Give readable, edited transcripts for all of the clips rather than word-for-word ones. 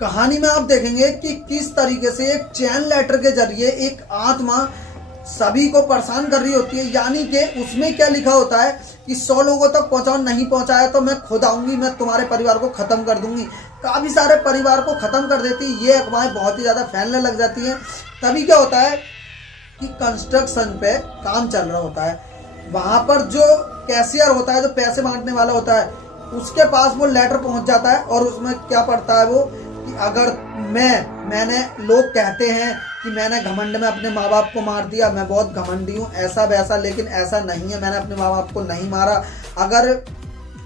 कहानी में आप देखेंगे कि किस तरीके से एक चैन लेटर के जरिए एक आत्मा सभी को परेशान कर रही होती है। यानी कि उसमें क्या लिखा होता है कि 100 लोगों तक पहुंचाओ, नहीं पहुंचाया तो मैं खुद आऊंगी, मैं तुम्हारे परिवार को खत्म कर दूंगी। काफी सारे परिवार को खत्म कर देती है। ये अफवाहें बहुत ही ज्यादा फैलने लग जाती हैं। तभी क्या होता है कि कंस्ट्रक्शन पे काम चल रहा होता है, वहां पर जो कैशियर होता है, जो पैसे बांटने वाला होता है, उसके पास वो लेटर पहुंच जाता है और उसमें क्या पढ़ता है वो कि अगर मैंने लोग कहते हैं कि मैंने घमंड में अपने माँ बाप को मार दिया, मैं बहुत घमंडी हूँ, ऐसा वैसा, लेकिन ऐसा नहीं है, मैंने अपने माँ बाप को नहीं मारा। अगर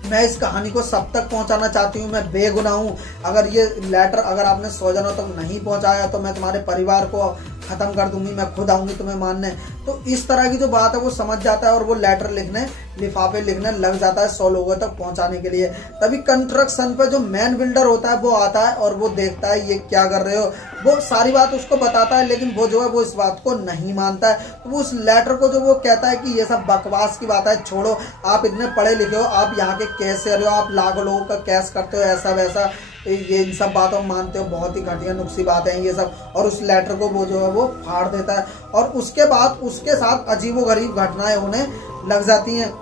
मैं इस कहानी को सब तक पहुंचाना चाहती हूँ, मैं बेगुनाह हूँ। अगर ये लेटर अगर आपने 100 जनों तक नहीं पहुंचाया तो मैं तुम्हारे परिवार को खत्म कर दूंगी, मैं खुद आऊंगी तुम्हें मानने। तो इस तरह की जो बात है वो समझ जाता है और वो लेटर लिखने, लिफाफे लिखने लग जाता है 100 लोगों तक पहुंचाने के लिए। तभी कंस्ट्रक्शन पे जो मैन बिल्डर होता है वो आता है और वो देखता है ये क्या कर रहे हो, वो सारी बात उसको बताता है, लेकिन वो जो है वो इस बात को नहीं मानता है। तो वो उस लेटर को जो वो कहता है कि ये सब बकवास की बात है, छोड़ो, आप इतने पढ़े लिखे हो, आप यहाँ के कैशियर हो, आप लाखों लोगों का कैश करते हो, ऐसा वैसा, ये इन सब बातों में मानते हो, बहुत ही घटिया नुक्सी बातें हैं ये सब। और उस लेटर को वो जो है वो फाड़ देता है और उसके बाद उसके साथ अजीबोगरीब घटनाएं होने लग जाती हैं।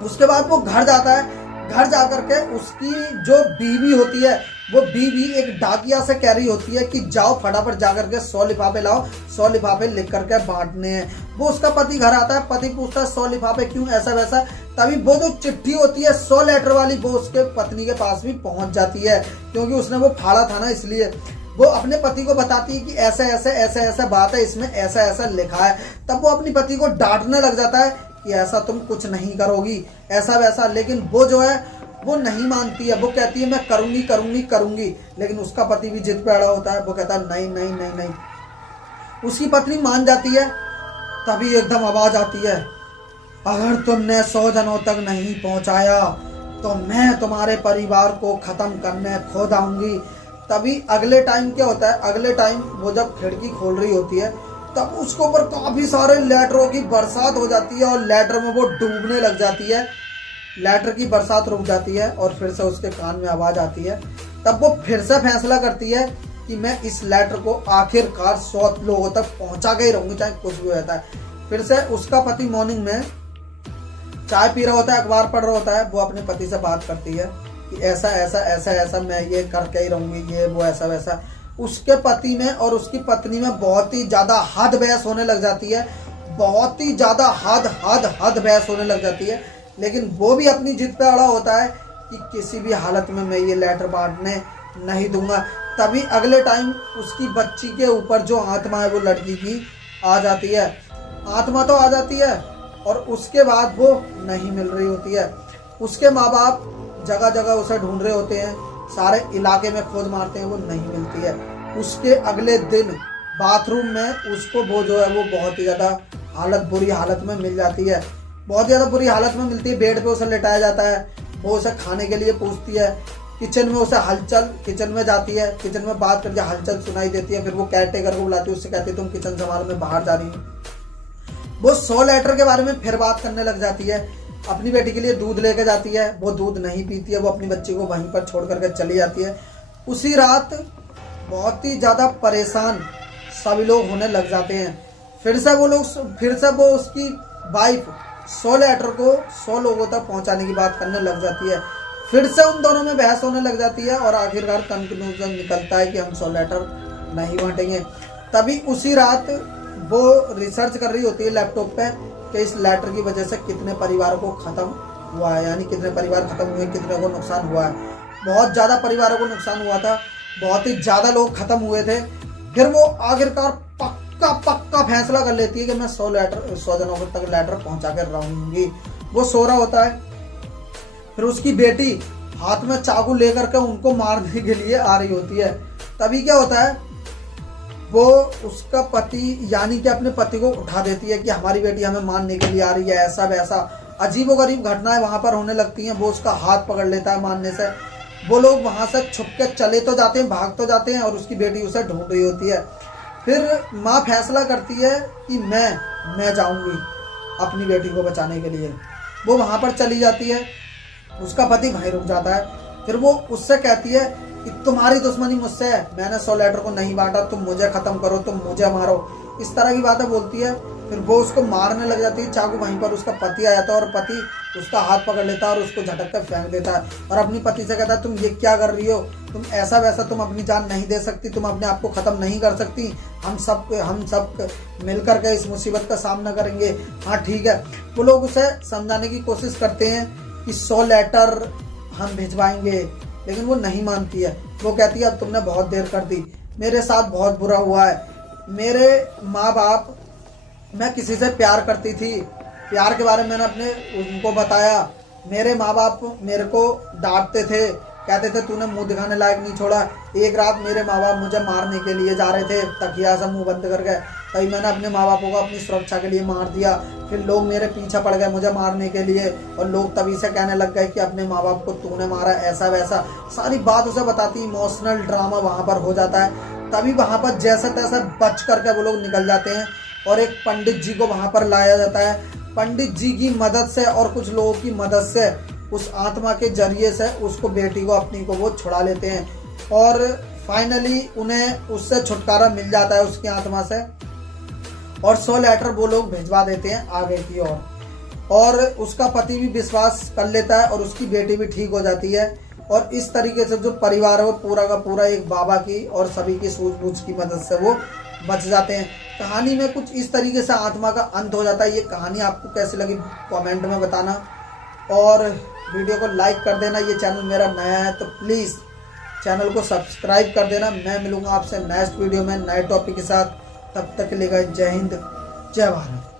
उसके बाद वो घर जाता है। घर जाकर के उसकी जो बीवी होती है, वो बीवी एक डाकिया से कह रही होती है कि जाओ फटाफट जाकर के 100 लिफाफे लाओ, 100 लिफाफे लिख करके बांटने हैं। वो उसका पति घर आता है, पति पूछता है 100 लिफाफे क्यों, ऐसा वैसा। तभी वो जो चिट्ठी होती है 100 लेटर वाली, वो उसके पत्नी के पास भी पहुंच जाती है, क्योंकि उसने वो फाड़ा था ना, इसलिए वो अपने पति को बताती है कि ऐसा ऐसा ऐसा ऐसा बात है, इसमें ऐसा ऐसा लिखा है। तब वो अपनी पति को डांटने लग जाता है कि ऐसा तुम कुछ नहीं करोगी, ऐसा वैसा। लेकिन वो जो है वो नहीं मानती है, वो कहती है मैं करूंगी करूंगी करूंगी। लेकिन उसका पति भी जिद पे अड़ा होता है, वो कहता है नहीं नहीं नहीं नहीं। उसकी पत्नी मान जाती है। तभी एकदम आवाज आती है, अगर तुमने 100 जनों तक नहीं पहुंचाया तो मैं तुम्हारे परिवार को खत्म करने खुद आऊंगी। तभी अगले टाइम क्या होता है, अगले टाइम वो जब खिड़की खोल रही होती है तब उसके ऊपर काफी सारे लेटरों की बरसात हो जाती है और लेटर में वो डूबने लग जाती है। लेटर की बरसात रुक जाती है और फिर से उसके कान में आवाज आती है। तब वो फिर से फैसला करती है कि मैं इस लेटर को आखिरकार 100 लोगों तक पहुंचा के ही रहूंगी, चाहे कुछ भी हो जाता है। फिर से उसका पति मॉर्निंग में चाय पी रहा होता है, अखबार पढ़ रहा होता है। वो अपने पति से बात करती है कि ऐसा ऐसा ऐसा ऐसा मैं ये करके ही रहूंगी, ये वो ऐसा वैसा। उसके पति में और उसकी पत्नी में बहुत ही ज्यादा हद बहस होने लग जाती है, बहुत ही ज्यादा हद बहस होने लग जाती है। लेकिन वो भी अपनी जिद पे अड़ा होता है कि किसी भी हालत में मैं ये लेटर बांटने नहीं दूंगा। तभी अगले टाइम उसकी बच्ची के ऊपर जो आत्मा है वो लड़की की आ जाती है। आत्मा तो आ जाती है और उसके बाद वो नहीं मिल रही होती है। उसके माँ बाप जगह जगह उसे ढूंढ रहे होते हैं, सारे इलाके में खोज मारते हैं, वो नहीं मिलती है। उसके अगले दिन बाथरूम में उसको वो जो है वो बहुत ही ज़्यादा बुरी हालत में मिल जाती है, बहुत ज़्यादा बुरी हालत में मिलती है। बेड पे उसे लेटाया जाता है, वो उसे खाने के लिए पूछती है। किचन में उसे हलचल, किचन में जाती है, किचन में बात करके हलचल सुनाई देती है। फिर वो केयरटेकर को बुलाती है, उससे कहती है तुम किचन संभालो, मैं बाहर जा रही हूँ। वो 100 लेटर के बारे में फिर बात करने लग जाती है। अपनी बेटी के लिए दूध लेके जाती है, वो दूध नहीं पीती है, वो अपनी बच्ची को वहीं पर छोड़ करके चली जाती है। उसी रात बहुत ही ज़्यादा परेशान सभी लोग होने लग जाते हैं। फिर से वो उसकी वाइफ 100 लेटर को 100 लोगों तक पहुंचाने की बात करने लग जाती है। फिर से उन दोनों में बहस होने लग जाती है और आखिरकार कंक्लूजन निकलता है कि हम 100 लेटर नहीं बांटेंगे। तभी उसी रात वो रिसर्च कर रही होती है लैपटॉप पे कि इस लेटर की वजह से कितने परिवारों को खत्म हुआ है, यानी कितने परिवार खत्म हुए, कितने को नुकसान हुआ है। बहुत ज़्यादा परिवारों को नुकसान हुआ था, बहुत ही ज़्यादा लोग खत्म हुए थे। फिर वो आखिरकार पक्का फैसला कर लेती है कि मैं 100 जनों तक लेटर पहुंचा कर रहूंगी। वो सो रहा होता है। फिर उसकी बेटी हाथ में चाकू लेकर के उनको मारने के लिए आ रही होती है। तभी क्या होता है, वो उसका पति यानी कि अपने पति को उठा देती है कि हमारी बेटी हमें मारने के लिए आ रही है, ऐसा वैसा। अजीबोगरीब घटनाएं वहां पर होने लगती हैं। वो उसका हाथ पकड़ लेता है मारने से। वो लोग वहां से छुप के चले तो जाते हैं, भाग तो जाते हैं और उसकी बेटी उसे ढूंढ रही होती है। फिर माँ फैसला करती है कि मैं जाऊंगी अपनी बेटी को बचाने के लिए। वो वहां पर चली जाती है, उसका पति वहीं रुक जाता है। फिर वो उससे कहती है कि तुम्हारी दुश्मनी मुझसे है, मैंने 100 लेटर को नहीं बांटा, तुम मुझे खत्म करो, तुम मुझे मारो, इस तरह की बातें बोलती है। फिर वो उसको मारने लग जाती है। चाकू वहीं पर उसका पति आ जाता है और पति उसका हाथ पकड़ लेता है और उसको झटक कर फेंक देता है और अपनी पति से कहता है तुम ये क्या कर रही हो, तुम ऐसा वैसा तुम अपनी जान नहीं दे सकती, तुम अपने आप को ख़त्म नहीं कर सकती, हम सब मिलकर के इस मुसीबत का सामना करेंगे। हाँ ठीक है। वो लोग उसे समझाने की कोशिश करते हैं कि 100 लेटर हम भिजवाएंगे, लेकिन वो नहीं मानती है। वो कहती है अब तुमने बहुत देर कर दी, मेरे साथ बहुत बुरा हुआ है, मेरे माँ बाप, मैं किसी से प्यार करती थी, प्यार के बारे में मैंने अपने उनको बताया, मेरे माँ बाप मेरे को डांटते थे, कहते थे तूने मुंह दिखाने लायक नहीं छोड़ा। एक रात मेरे माँ बाप मुझे मारने के लिए जा रहे थे, तकिया से मुंह बंद कर गए, तभी मैंने अपने माँ बापों को अपनी सुरक्षा के लिए मार दिया। फिर लोग मेरे पीछे पड़ गए मुझे मारने के लिए और लोग तभी से कहने लग गए कि अपने माँ बाप को तूने मारा, ऐसा वैसा सारी बात उसे बताती। इमोशनल ड्रामा वहाँ पर हो जाता है। तभी वहाँ पर जैसे तैसे बच करके वो लोग निकल जाते हैं और एक पंडित जी को वहाँ पर लाया जाता है। पंडित जी की मदद से और कुछ लोगों की मदद से उस आत्मा के जरिए से उसको, बेटी को अपनी को वो छुड़ा लेते हैं और फाइनली उन्हें उससे छुटकारा मिल जाता है उसकी आत्मा से और 100 लेटर वो लोग भिजवा देते हैं आगे की ओर और उसका पति भी विश्वास कर लेता है और उसकी बेटी भी ठीक हो जाती है। और इस तरीके से जो परिवार है वो पूरा का पूरा एक बाबा की और सभी की सूझबूझ की मदद से वो बच जाते हैं। कहानी में कुछ इस तरीके से आत्मा का अंत हो जाता है। ये कहानी आपको कैसी लगी कमेंट में बताना और वीडियो को लाइक कर देना। ये चैनल मेरा नया है तो प्लीज़ चैनल को सब्सक्राइब कर देना। मैं मिलूंगा आपसे नेक्स्ट वीडियो में नए टॉपिक के साथ। तब तक के लिए जय हिंद, जय भारत।